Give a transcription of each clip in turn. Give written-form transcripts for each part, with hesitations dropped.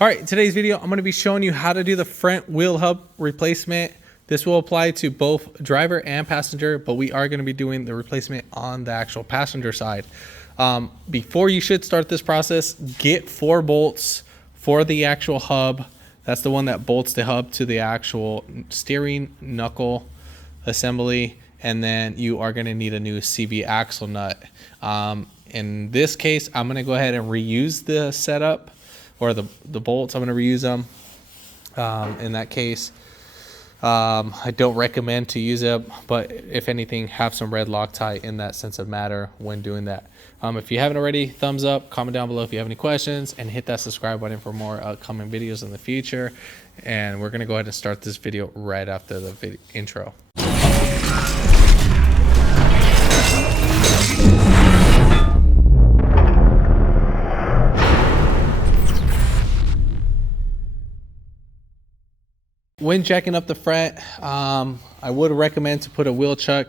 All right, in today's video, I'm going to be showing you how to do the front wheel hub replacement. This will apply to both driver and passenger, but we are going to be doing the replacement on the actual passenger side. Before you should start this process, get 4 bolts for the actual hub. That's the one that bolts the hub to the actual steering knuckle assembly. And then you are going to need a new CV axle nut. In this case, I'm going to go ahead and reuse the setup, or the bolts. I'm going to reuse them. In that case, I don't recommend to use it, but if anything, have some red Loctite in that sense of matter when doing that. If you haven't already, thumbs up, comment down below if you have any questions, and hit that subscribe button for more upcoming videos in the future. And we're going to go ahead and start this video right after the intro. When jacking up the front, I would recommend to put a wheel chuck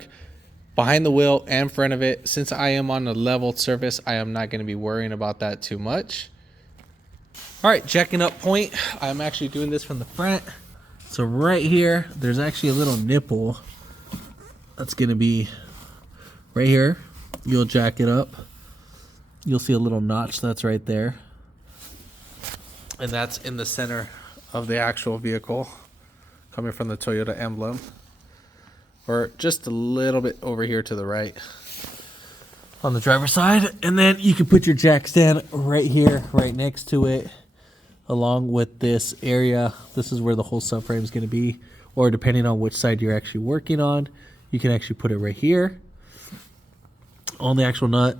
behind the wheel and front of it. Since I am on a leveled surface, I am not going to be worrying about that too much. All right, jacking up point. I'm actually doing this from the front. So right here, there's actually a little nipple that's going to be right here. You'll jack it up. You'll see a little notch that's right there. And that's in the center of the actual vehicle, coming from the Toyota emblem, or just a little bit over here to the right on the driver's side. And then you can put your jack stand right here, right next to it, along with this area. This is where the whole subframe is going to be, or depending on which side you're actually working on, you can actually put it right here on the actual nut.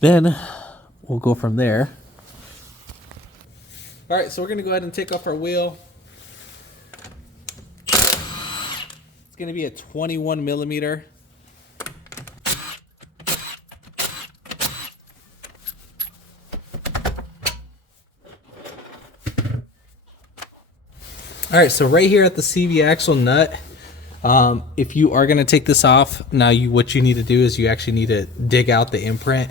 Then we'll go from there. All right, so we're going to go ahead and take off our wheel. It's going to be a 21 millimeter. All right, so right here at the CV axle nut, if you are going to take this off, now what you need to do is you actually need to dig out the imprint,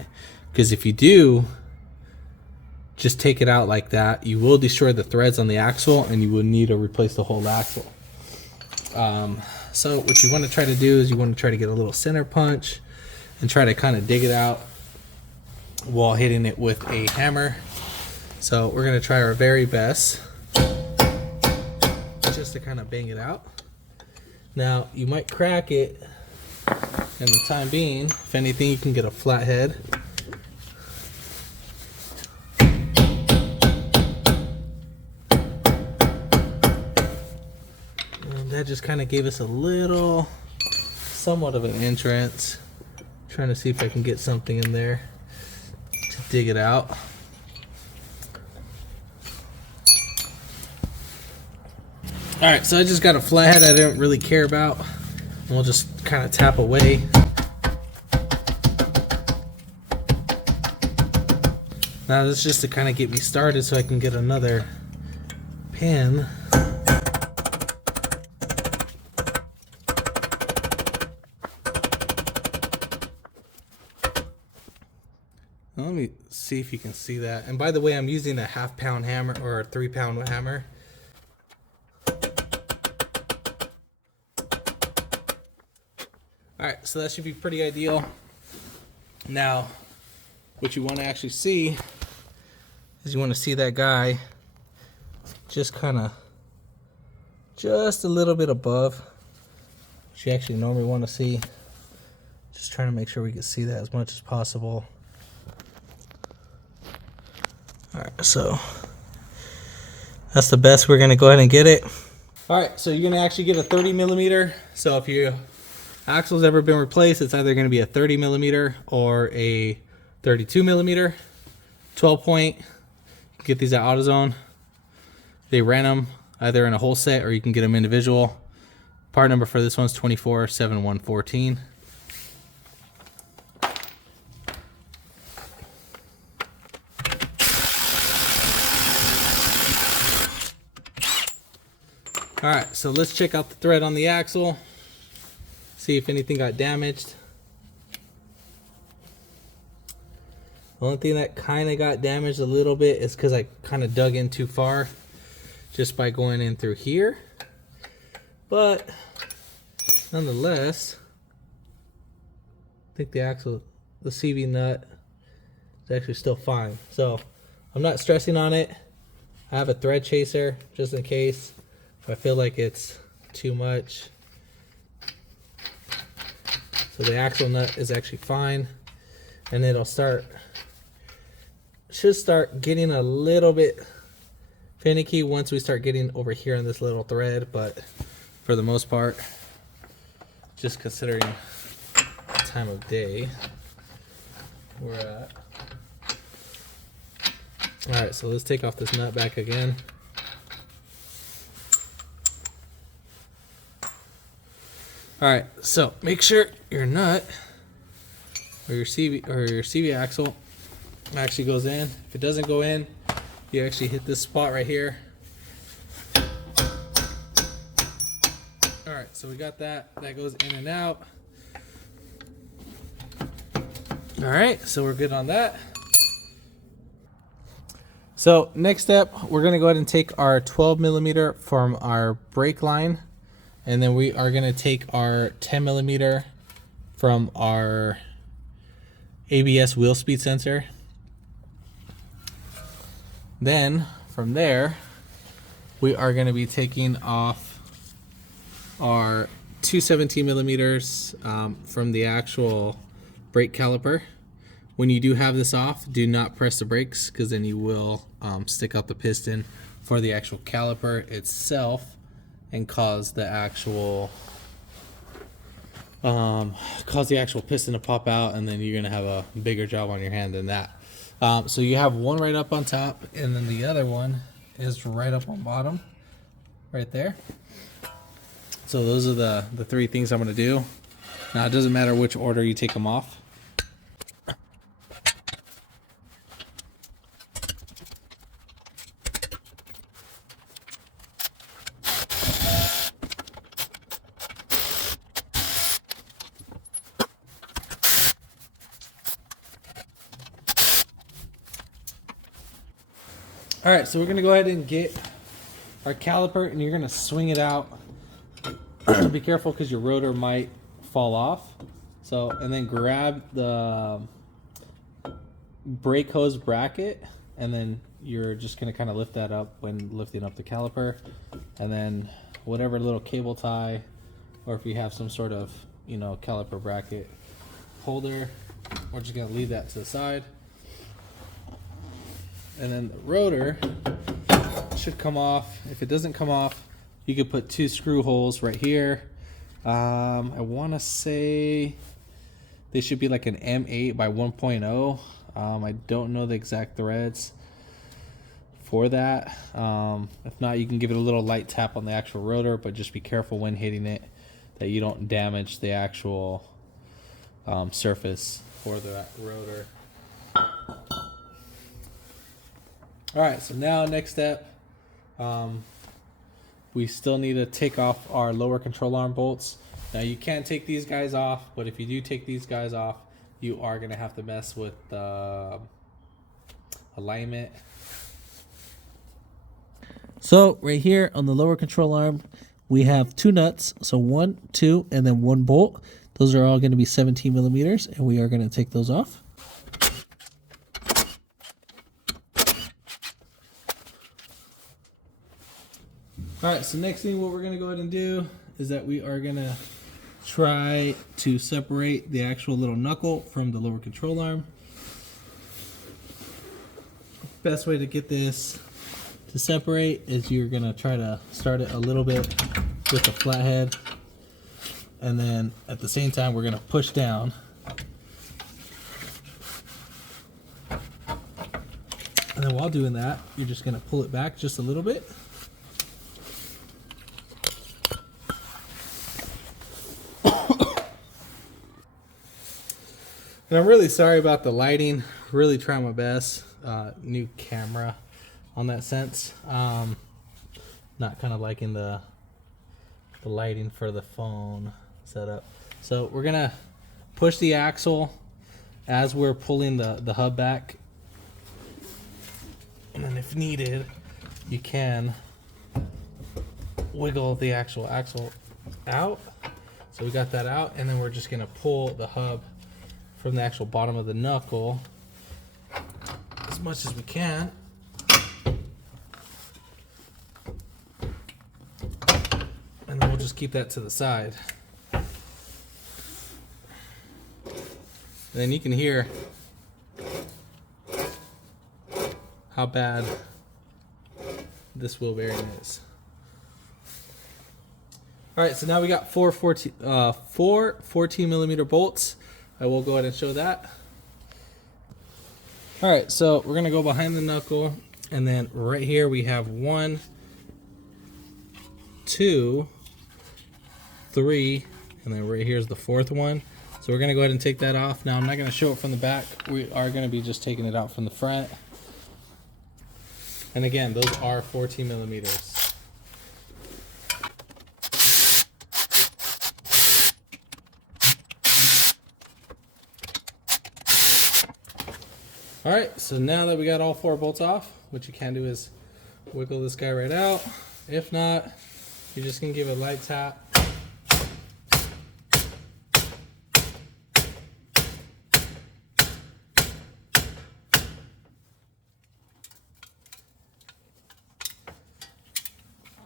because if you do, just take it out like that, you will destroy the threads on the axle, and you will need to replace the whole axle. So what you want to try to do is you want to try to get a little center punch and try to kind of dig it out while hitting it with a hammer. So we're going to try our very best just to kind of bang it out. Now you might crack it, in the time being, if anything, you can get a flat head. That just kind of gave us a little, somewhat of an entrance. Trying to see if I can get something in there to dig it out. All right, so I just got a flathead I didn't really care about. And we'll just kind of tap away. Now this is just to kind of get me started so I can get another pin. Let me see if you can see that. And by the way, I'm using a 1/2 pound hammer, or a 3 pound hammer. Alright, so that should be pretty ideal. Now, what you want to actually see is you want to see that guy just kind of, just a little bit above what you actually normally want to see. Just trying to make sure we can see that as much as possible. Alright, so that's the best we're going to go ahead and get it. Alright, so you're going to actually get a 30 millimeter. So if your axle's ever been replaced, it's either going to be a 30 millimeter or a 32 millimeter. 12 point. You can get these at AutoZone. They ran them either in a whole set or you can get them individual. Part number for this one's 247114. Alright, so let's check out the thread on the axle, see if anything got damaged. The only thing that kind of got damaged a little bit is because I kind of dug in too far just by going in through here. But nonetheless, I think the axle, the CV nut is actually still fine. So I'm not stressing on it. I have a thread chaser just in case if I feel like it's too much. So the axle nut is actually fine, and it'll should start getting a little bit finicky once we start getting over here in this little thread, but for the most part, just considering the time of day we're at. All right, so let's take off this nut back again. All right, so make sure your nut or your CV axle actually goes in. If it doesn't go in, you actually hit this spot right here. All right, so we got that. That goes in and out. All right, so we're good on that. So next step, we're gonna go ahead and take our 12 millimeter from our brake line, and then we are gonna take our 10 millimeter from our ABS wheel speed sensor. Then from there, we are gonna be taking off our 217 millimeters from the actual brake caliper. When you do have this off, do not press the brakes, because then you will stick out the piston for the actual caliper itself and cause the actual piston to pop out, and then you're gonna have a bigger job on your hand than that. So you have one right up on top, and then the other one is right up on bottom, right there. So those are the three things I'm gonna do. Now it doesn't matter which order you take them off. All right, so we're gonna go ahead and get our caliper, and you're gonna swing it out. Be careful, because your rotor might fall off. So, and then grab the brake hose bracket, and then you're just gonna kind of lift that up when lifting up the caliper. And then whatever little cable tie, or if you have some sort of, caliper bracket holder, we're just gonna leave that to the side. And then the rotor should come off. If it doesn't come off, you could put 2 screw holes right here. I want to say they should be like an M8 by 1.0. I don't know the exact threads for that. If not, you can give it a little light tap on the actual rotor, but just be careful when hitting it that you don't damage the actual surface for that rotor. All right, so now next step, we still need to take off our lower control arm bolts. Now you can't take these guys off, but if you do take these guys off, you are gonna have to mess with the alignment. So right here on the lower control arm, we have 2 nuts. So 1, 2, and then 1 bolt. Those are all gonna be 17 millimeters, and we are gonna take those off. All right, so next thing what we're gonna go ahead and do is that we are gonna try to separate the actual little knuckle from the lower control arm. Best way to get this to separate is you're gonna try to start it a little bit with the flathead, and then at the same time we're gonna push down. And then while doing that, you're just gonna pull it back just a little bit. And I'm really sorry about the lighting. Really trying my best. New camera on that sense. Not kind of liking the lighting for the phone setup. So we're gonna push the axle as we're pulling the hub back, and then if needed, you can wiggle the actual axle out. So we got that out, and then we're just gonna pull the hub from the actual bottom of the knuckle as much as we can. And then we'll just keep that to the side. And then you can hear how bad this wheel bearing is. All right, so now we got four 14 millimeter bolts. I will go ahead and show that. All right, so we're gonna go behind the knuckle, and then right here we have 1, 2, 3, and then right here's the 4th one. So we're gonna go ahead and take that off. Now I'm not gonna show it from the back. We are gonna be just taking it out from the front. And again, those are 14 millimeters. All right, so now that we got all 4 bolts off, what you can do is wiggle this guy right out. If not, you're just gonna give it a light tap.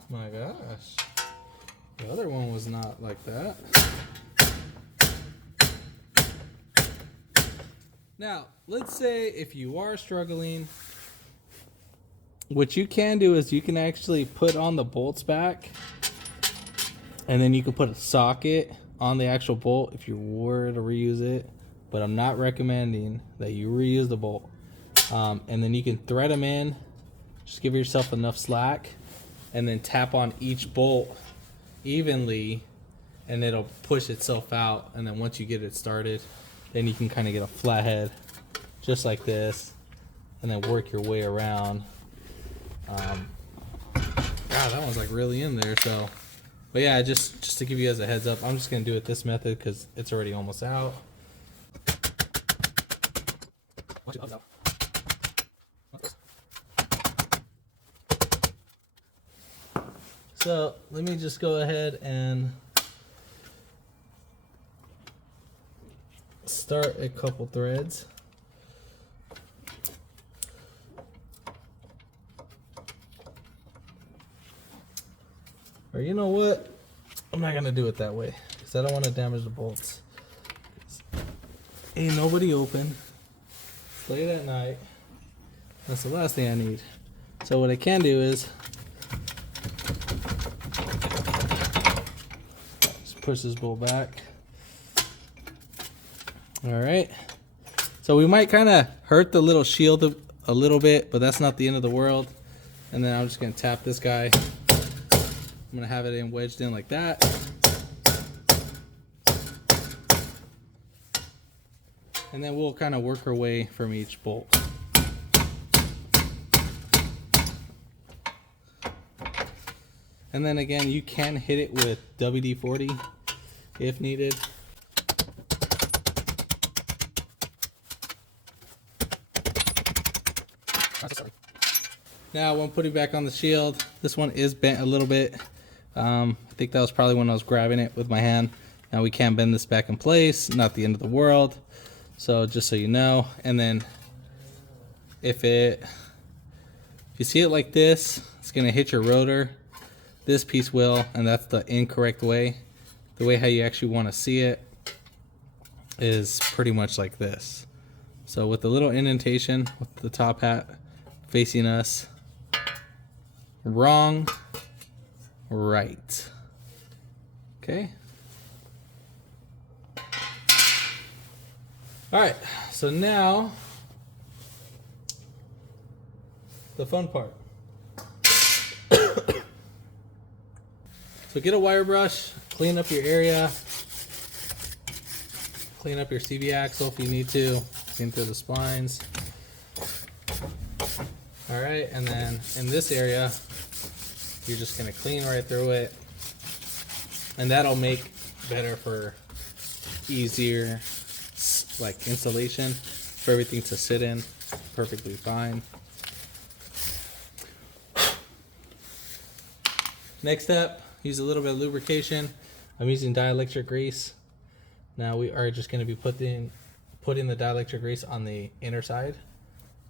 My gosh, the other one was not like that. Now, let's say if you are struggling, what you can do is you can actually put on the bolts back, and then you can put a socket on the actual bolt if you were to reuse it, but I'm not recommending that you reuse the bolt. And then you can thread them in, just give yourself enough slack, and then tap on each bolt evenly, and it'll push itself out. And then once you get it started, then you can kind of get a flathead just like this, and then work your way around. God, that one's like really in there. So, but yeah, just to give you guys a heads up, I'm just gonna do it this method because it's already almost out. So let me just go ahead and start a couple threads. Or you know what? I'm not gonna do it that way because I don't want to damage the bolts. Ain't nobody open. It's late at night. That's the last thing I need. So what I can do is just push this bolt back. All right. So we might kind of hurt the little shield a little bit, but that's not the end of the world. And then I'm just gonna tap this guy. I'm gonna have it in wedged in like that. And then we'll kind of work our way from each bolt. And then again, you can hit it with WD-40 if needed. Now, when putting back on the shield, this one is bent a little bit. I think that was probably when I was grabbing it with my hand. Now we can bend this back in place, not the end of the world. So just so you know, and then if you see it like this, it's gonna hit your rotor. This piece will, and that's the incorrect way. The way how you actually want to see it is pretty much like this. So with the little indentation with the top hat facing us, wrong, right. Okay. All right, so now the fun part. So get a wire brush, clean up your area, clean up your CV axle if you need to, clean through the splines. All right, and then in this area, you're just gonna clean right through it, and that'll make better for easier like installation for everything to sit in perfectly fine. Next step, use a little bit of lubrication. I'm using dielectric grease. Now we are just going to be putting the dielectric grease on the inner side.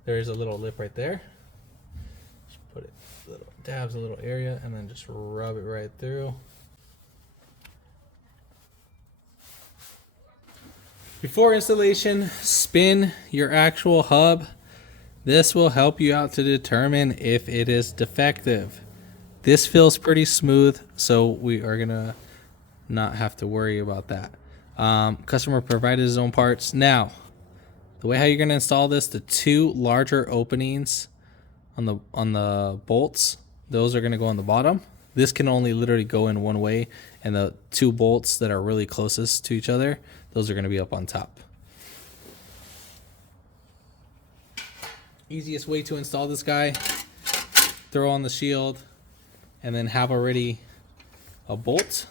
There is a little lip right there. Just put it dabs a little area and then just rub it right through. Before installation, spin your actual hub. This will help you out to determine if it is defective. This feels pretty smooth, so we are gonna not have to worry about that. Customer provided his own parts. Now, the way how you're gonna install this, the two larger openings on the bolts, those are gonna go on the bottom. This can only literally go in one way, and the two bolts that are really closest to each other, those are gonna be up on top. Easiest way to install this guy, throw on the shield, and then have already a bolt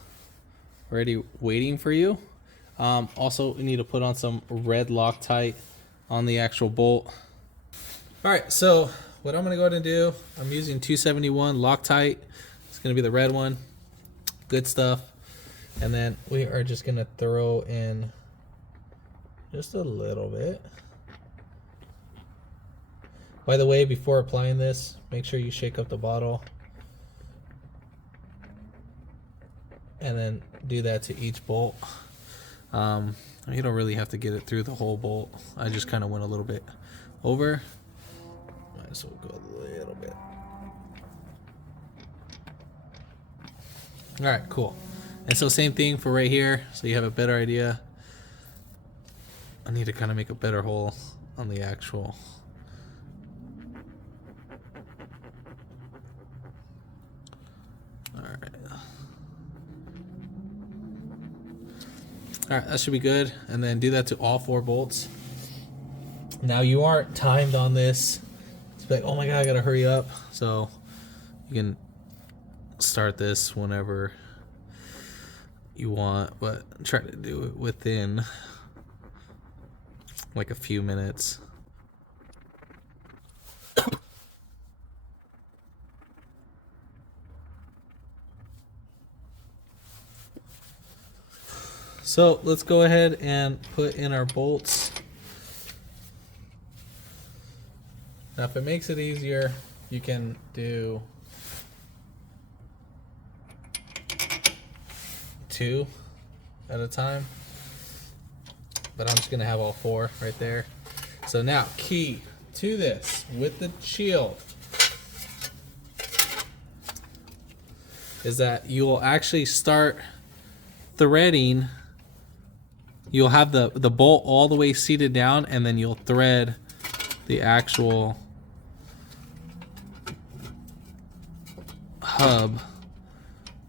ready waiting for you. Also, we need to put on some red Loctite on the actual bolt. All right, so what I'm gonna go ahead and do, I'm using 271 Loctite. It's gonna be the red one. Good stuff. And then we are just gonna throw in just a little bit. By the way, before applying this, make sure you shake up the bottle. And then do that to each bolt. You don't really have to get it through the whole bolt. I just kind of went a little bit over. Might as well go a little bit. All right, cool. And so same thing for right here, so you have a better idea. I need to kind of make a better hole on the actual. All right, that should be good. And then do that to all 4 bolts. Now you aren't timed on this. It's like, oh my God, I gotta hurry up. So you can start this whenever you want, but try to do it within like a few minutes. So let's go ahead and put in our bolts. Now if it makes it easier, you can do 2 at a time, but I'm just gonna have all 4 right there. So now, key to this with the shield is that you will actually start threading. You'll have the bolt all the way seated down, and then you'll thread the actual hub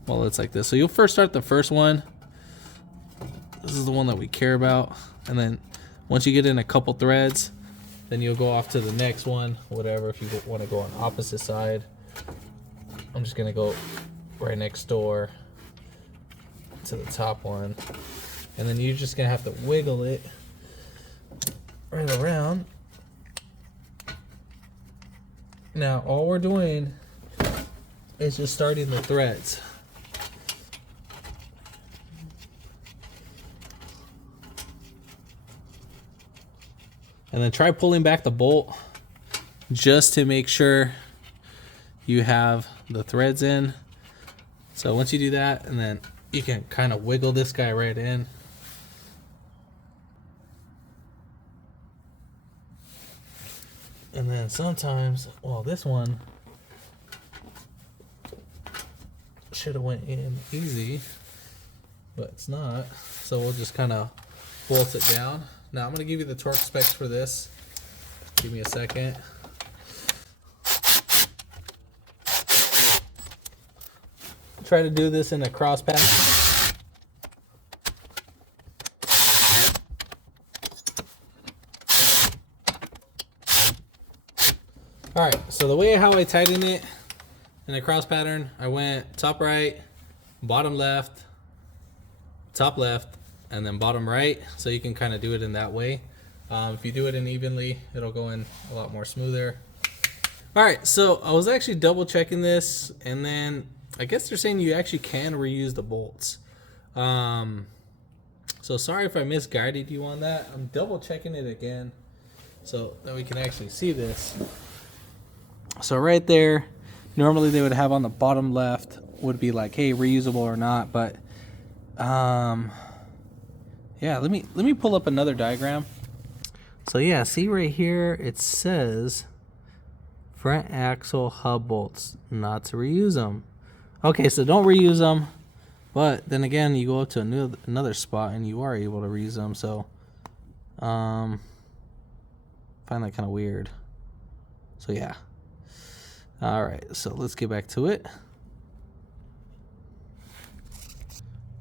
while it's like this. So you'll first start the first one. This is the one that we care about. And then once you get in a couple threads, then you'll go off to the next one, whatever, if you want to go on opposite side. I'm just going to go right next door to the top one. And then you're just gonna have to wiggle it right around. Now all we're doing is just starting the threads. And then try pulling back the bolt just to make sure you have the threads in. So once you do that, and then you can kind of wiggle this guy right in. And then sometimes, well, this one should have went in easy, but it's not. So we'll just kind of bolt it down. Now I'm going to give you the torque specs for this. Give me a second. Try to do this in a cross path. All right, so the way how I tighten it in a cross pattern, I went top right, bottom left, top left, and then bottom right, so you can kind of do it in that way. If you do it in evenly, it'll go in a lot more smoother. All right, so I was actually double checking this, and then I guess they're saying you actually can reuse the bolts. So sorry if I misguided you on that. I'm double checking it again so that we can actually see this. So right there, normally they would have on the bottom left would be like, hey, reusable or not, but yeah, let me pull up another diagram. So yeah, see right here, it says front axle hub bolts, not to reuse them. Okay, so don't reuse them, but then again, you go up to another spot and you are able to reuse them. So find that kind of weird. So yeah. All right, so let's get back to it.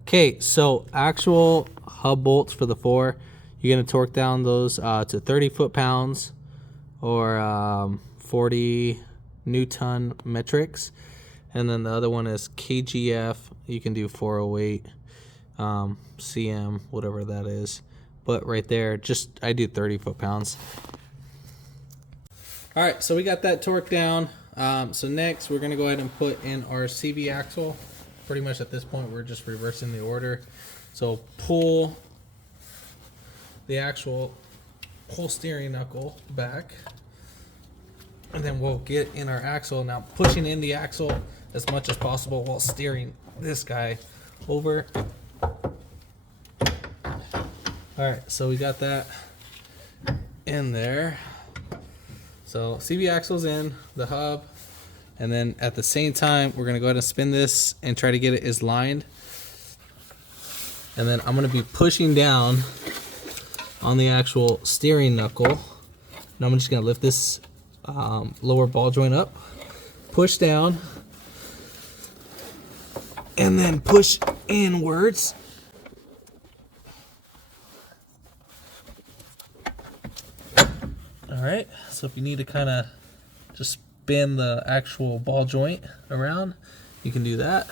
Okay, so actual hub bolts for the 4, you're gonna torque down those to 30 foot-pounds or 40 Newton metrics, and then the other one is KGF. You can do 408 cm, whatever that is. But right there, I do 30 foot-pounds. All right, so we got that torque down. So next, we're gonna go ahead and put in our CV axle. Pretty much at this point, we're just reversing the order. So pull the actual steering knuckle back, and then we'll get in our axle. Now pushing in the axle as much as possible while steering this guy over. All right, so we got that in there. So CV axle's in, the hub, and then at the same time, we're gonna go ahead and spin this and try to get it as lined. And then I'm gonna be pushing down on the actual steering knuckle. And I'm just gonna lift this lower ball joint up, push down, and then push inwards. All right, so if you need to kind of just spin the actual ball joint around, you can do that.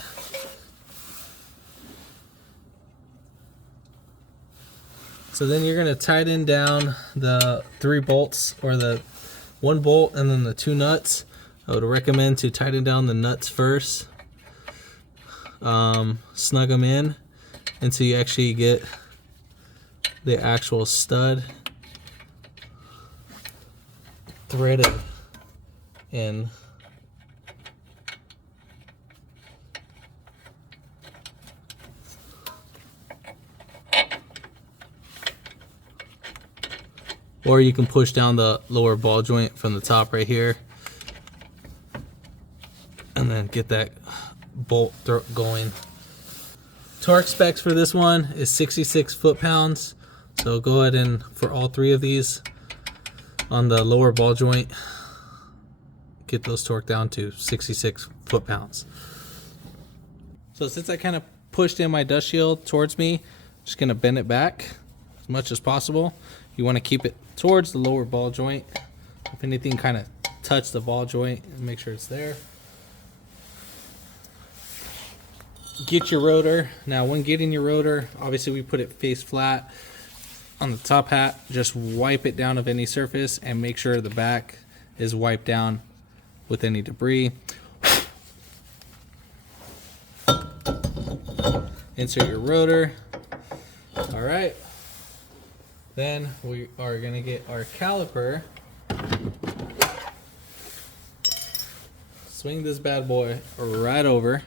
So then you're going to tighten down the 3 bolts, or the 1 bolt and then the 2 nuts. I would recommend to tighten down the nuts first, snug them in until you actually get the actual stud threaded in. Or you can push down the lower ball joint from the top right here and then get that bolt going. Torque specs for this one is 66 foot-pounds. So go ahead and, for all 3 of these on the lower ball joint, get those torque down to 66 foot-pounds. So since I kind of pushed in my dust shield towards me, I'm just gonna bend it back as much as possible. You want to keep it towards the lower ball joint. If anything, kind of touch the ball joint and make sure it's there. Get your rotor. Now when getting your rotor, obviously we put it face flat on the top hat. Just wipe it down of any surface and make sure the back is wiped down with any debris. Insert your rotor. All right. Then we are going to get our caliper. Swing this bad boy right over.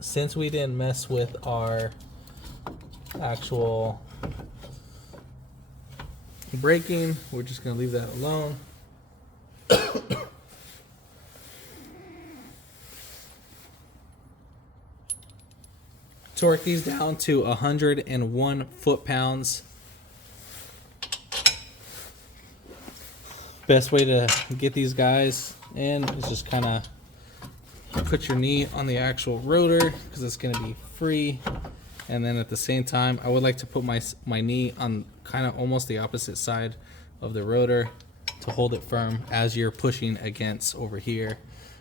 Since we didn't mess with our actual braking, we're just going to leave that alone. Torque these down to 101 foot-pounds. Best way to get these guys in is just kind of put your knee on the actual rotor because it's going to be free. And then at the same time, I would like to put my knee on kind of almost the opposite side of the rotor to hold it firm as you're pushing against over here.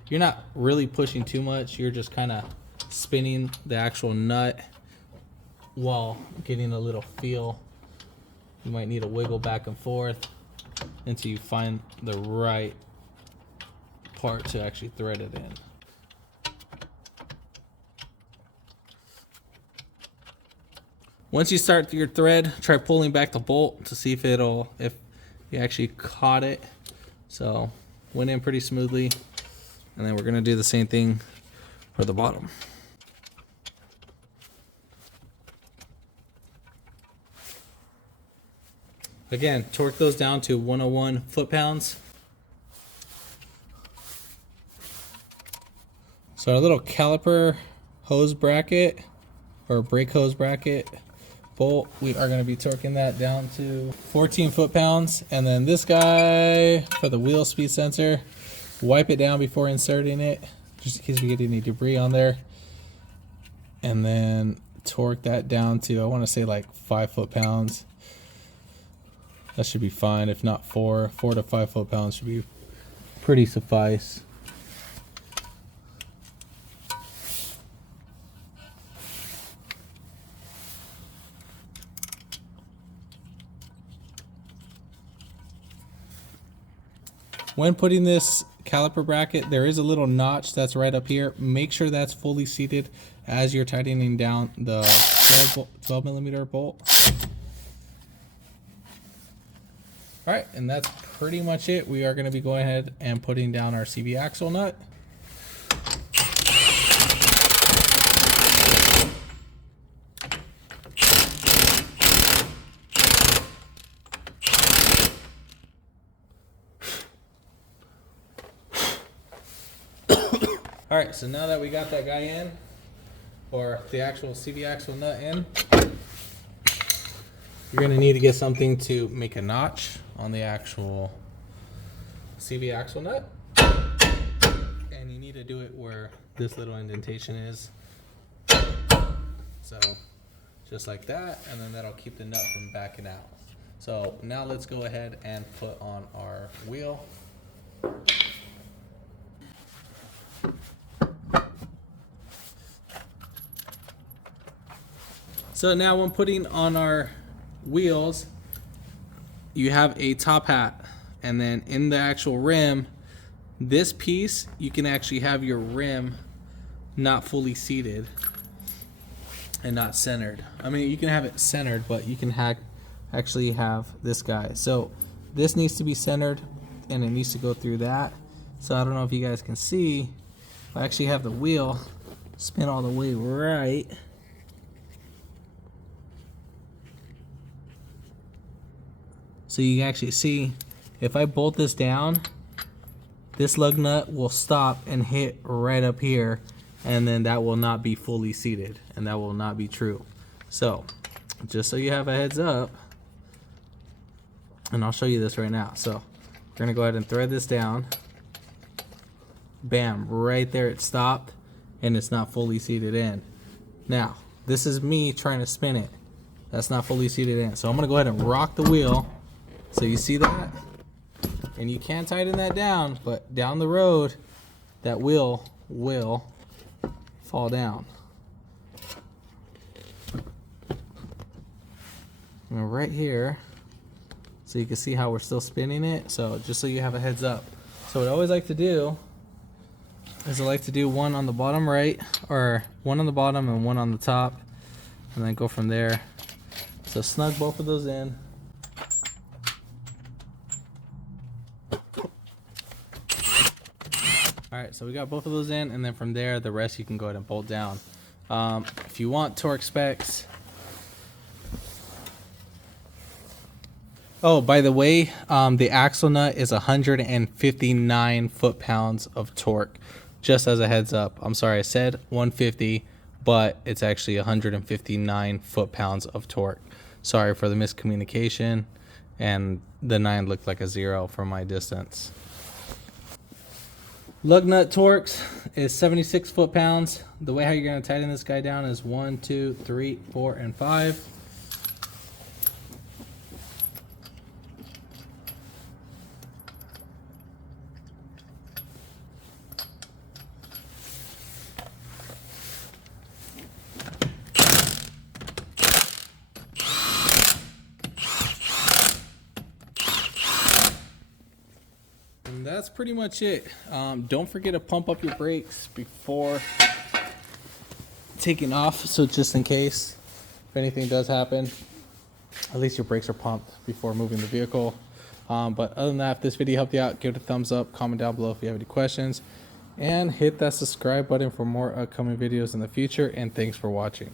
you're not really pushing too much. You're just kind of spinning the actual nut while getting a little feel. You might need to wiggle back and forth until you find the right part to actually thread it in. Once you start your thread, try pulling back the bolt to see if you actually caught it. So went in pretty smoothly, and then we're gonna do the same thing for the bottom. Again, torque those down to 101 foot-pounds. So our little caliper hose bracket or brake hose bracket bolt, we are going to be torquing that down to 14 foot-pounds. And then this guy for the wheel speed sensor, wipe it down before inserting it, just in case we get any debris on there. And then torque that down to, I want to say like 5 foot-pounds. That should be fine. If not 4 to 5 foot-pounds should be pretty suffice. When putting this caliper bracket, there is a little notch that's right up here. Make sure that's fully seated as you're tightening down the 12 millimeter bolt. All right, and that's pretty much it. We are going to be going ahead and putting down our CV axle nut. All right, so now that we got that guy in, or the actual CV axle nut in, you're gonna need to get something to make a notch on the actual CV axle nut. And you need to do it where this little indentation is. So just like that, and then that'll keep the nut from backing out. So now let's go ahead and put on our wheel. So now when putting on our wheels, you have a top hat, and then in the actual rim, this piece, you can actually have your rim not fully seated and not centered. I mean, you can have it centered, but you can actually have this guy. So this needs to be centered, and it needs to go through that. So I don't know if you guys can see, I actually have the wheel spin all the way right. So you can actually see, if I bolt this down, this lug nut will stop and hit right up here, and then that will not be fully seated, and that will not be true. So, just so you have a heads up, and I'll show you this right now. So, we're gonna go ahead and thread this down. Bam, right there it stopped, and it's not fully seated in. Now, this is me trying to spin it. That's not fully seated in. So I'm gonna go ahead and rock the wheel. So you see that? And you can tighten that down, but down the road, that wheel will fall down. And right here, so you can see how we're still spinning it. So just so you have a heads up. So what I always like to do is I like to do one on the bottom right, or one on the bottom and one on the top, and then go from there. So snug both of those in. Alright, so we got both of those in, and then from there, the rest you can go ahead and bolt down. If you want torque specs. Oh, by the way, the axle nut is 159 foot-pounds of torque. Just as a heads up. I'm sorry, I said 150, but it's actually 159 foot-pounds of torque. Sorry for the miscommunication, and the 9 looked like a 0 from my distance. Lug nut torques is 76 foot-pounds. The way how you're going to tighten this guy down is 1, 2, 3, 4, and 5. And that's pretty much it. Don't forget to pump up your brakes before taking off, so just in case if anything does happen, at least your brakes are pumped before moving the vehicle. But other than that, if this video helped you out, give it a thumbs up, comment down below if you have any questions, and hit that subscribe button for more upcoming videos in the future. And thanks for watching.